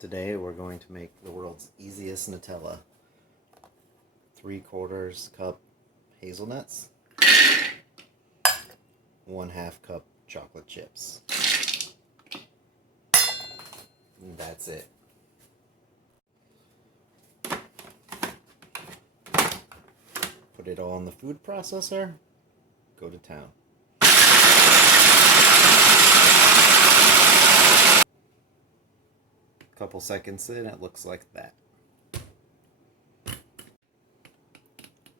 Today we're going to make the world's easiest Nutella. 3/4 cup hazelnuts, 1/2 cup chocolate chips. And that's it. Put it all in the food processor, go to town. Couple seconds in, it looks like that.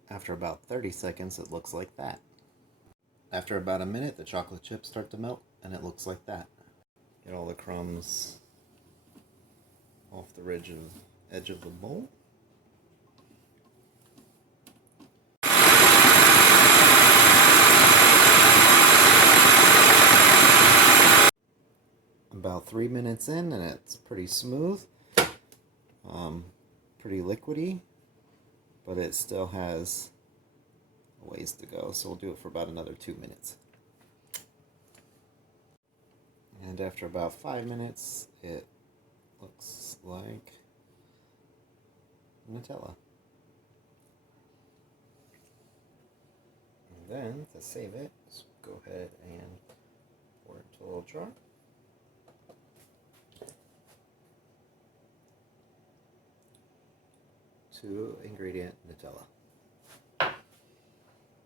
After about 30 seconds, it looks like that. After about a minute, the chocolate chips start to melt, and it looks like that. Get all the crumbs off the edge of the bowl. About 3 minutes in, and it's pretty smooth, pretty liquidy, but it still has a ways to go, so we'll do it for about another 2 minutes. And after about 5 minutes, it looks like Nutella. And then, to save it, let's go ahead and pour it into a little jar. Two ingredient Nutella.